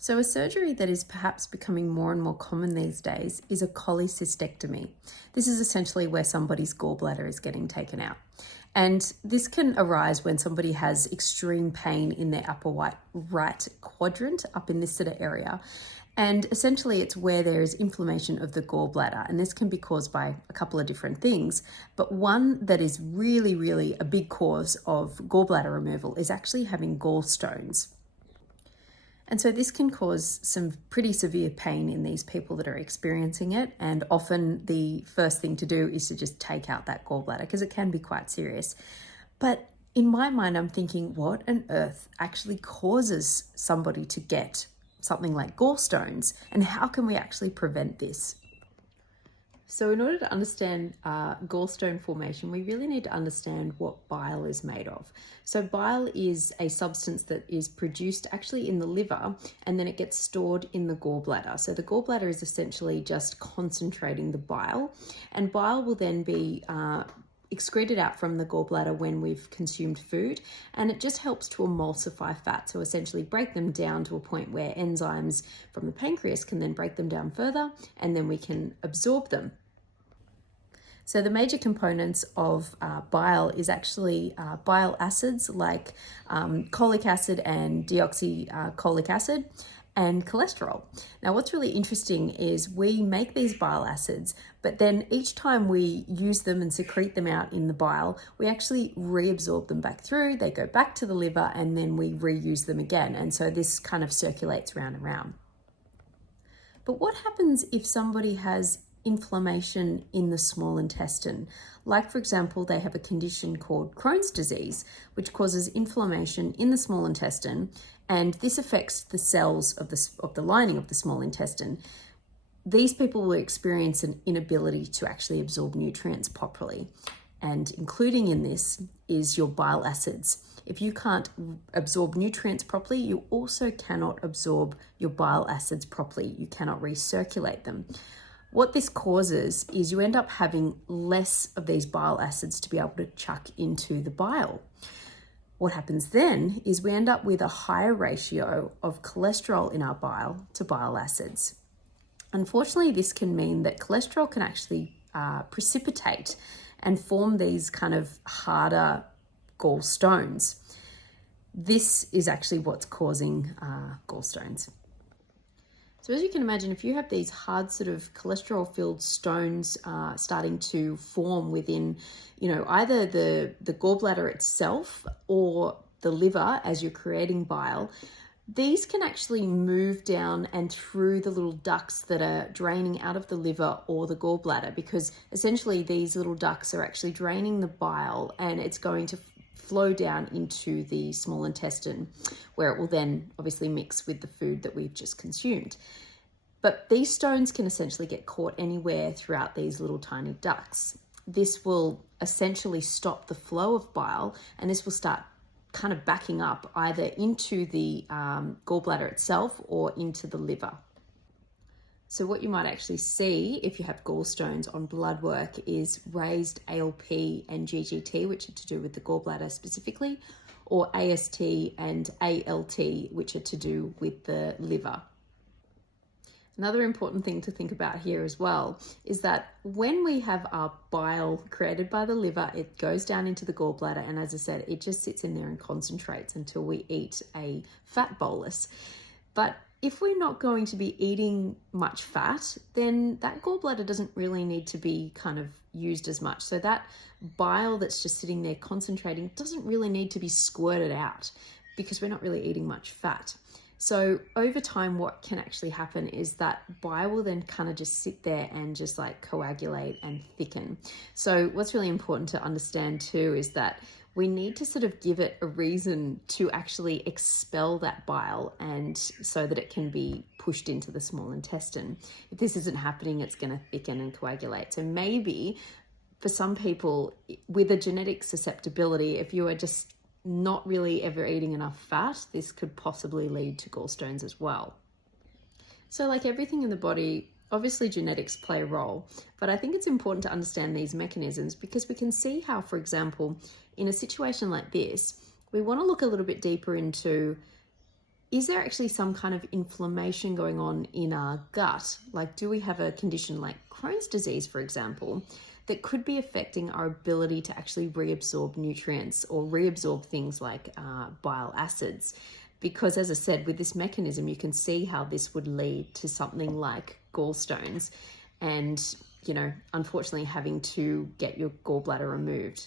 So a surgery that is perhaps becoming more and more common these days is a cholecystectomy. This is essentially where somebody's gallbladder is getting taken out. And this can arise when somebody has extreme pain in their upper right quadrant, up in this sort of area. And essentially it's where there is inflammation of the gallbladder. And this can be caused by a couple of different things. But one that is really a big cause of gallbladder removal is actually having gallstones. And so this can cause some pretty severe pain in these people that are experiencing it. And often the first thing to do is to just take out that gallbladder because it can be quite serious. But in my mind, I'm thinking, what on earth actually causes somebody to get something like gallstones? And how can we actually prevent this? So in order to understand gallstone formation, we really need to understand what bile is made of. So bile is a substance that is produced actually in the liver, and then it gets stored in the gallbladder. So the gallbladder is essentially just concentrating the bile, and bile will then be excreted out from the gallbladder when we've consumed food, and it just helps to emulsify fat, so essentially break them down to a point where enzymes from the pancreas can then break them down further, and then we can absorb them. So the major components of bile is actually bile acids like cholic acid and deoxycholic acid, and cholesterol. Now what's really interesting is we make these bile acids, but then each time we use them and secrete them out in the bile, we actually reabsorb them back through, they go back to the liver, and then we reuse them again. And so this kind of circulates round and round. But what happens if somebody has inflammation in the small intestine? Like, for example, they have a condition called Crohn's disease, which causes inflammation in the small intestine, and this affects the cells of the lining of the small intestine. These people will experience an inability to actually absorb nutrients properly, and including in this is your bile acids. If you can't absorb nutrients properly, you also cannot absorb your bile acids properly. You cannot recirculate them. What this causes is you end up having less of these bile acids to be able to chuck into the bile. What happens then is we end up with a higher ratio of cholesterol in our bile to bile acids. Unfortunately, this can mean that cholesterol can actually precipitate and form these kind of harder gallstones. This is actually what's causing gallstones. So as you can imagine, if you have these hard sort of cholesterol-filled stones starting to form within, either the gallbladder itself or the liver as you're creating bile, these can actually move down and through the little ducts that are draining out of the liver or the gallbladder, because essentially these little ducts are actually draining the bile, and it's going to flow down into the small intestine, where it will then obviously mix with the food that we've just consumed. But these stones can essentially get caught anywhere throughout these little tiny ducts. This will essentially stop the flow of bile, and this will start kind of backing up either into the gallbladder itself or into the liver. So what you might actually see if you have gallstones on blood work is raised ALP and GGT, which are to do with the gallbladder specifically, or AST and ALT, which are to do with the liver. Another important thing to think about here as well is that when we have our bile created by the liver, it goes down into the gallbladder, and as I said, it just sits in there and concentrates until we eat a fat bolus. But if we're not going to be eating much fat, then that gallbladder doesn't really need to be kind of used as much. So that bile that's just sitting there concentrating doesn't really need to be squirted out because we're not really eating much fat. So over time, what can actually happen is that bile will then kind of just sit there and just like coagulate and thicken. So what's really important to understand too is that we need to sort of give it a reason to actually expel that bile, and so that it can be pushed into the small intestine. If this isn't happening, it's going to thicken and coagulate. So maybe for some people with a genetic susceptibility, if you are just not really ever eating enough fat, this could possibly lead to gallstones as well. So like everything in the body, obviously genetics play a role, but I think it's important to understand these mechanisms because we can see how, for example, in a situation like this, we want to look a little bit deeper into is there actually some kind of inflammation going on in our gut? Like, do we have a condition like Crohn's disease, for example, that could be affecting our ability to actually reabsorb nutrients or reabsorb things like bile acids? Because as I said, with this mechanism, you can see how this would lead to something like gallstones and, unfortunately having to get your gallbladder removed.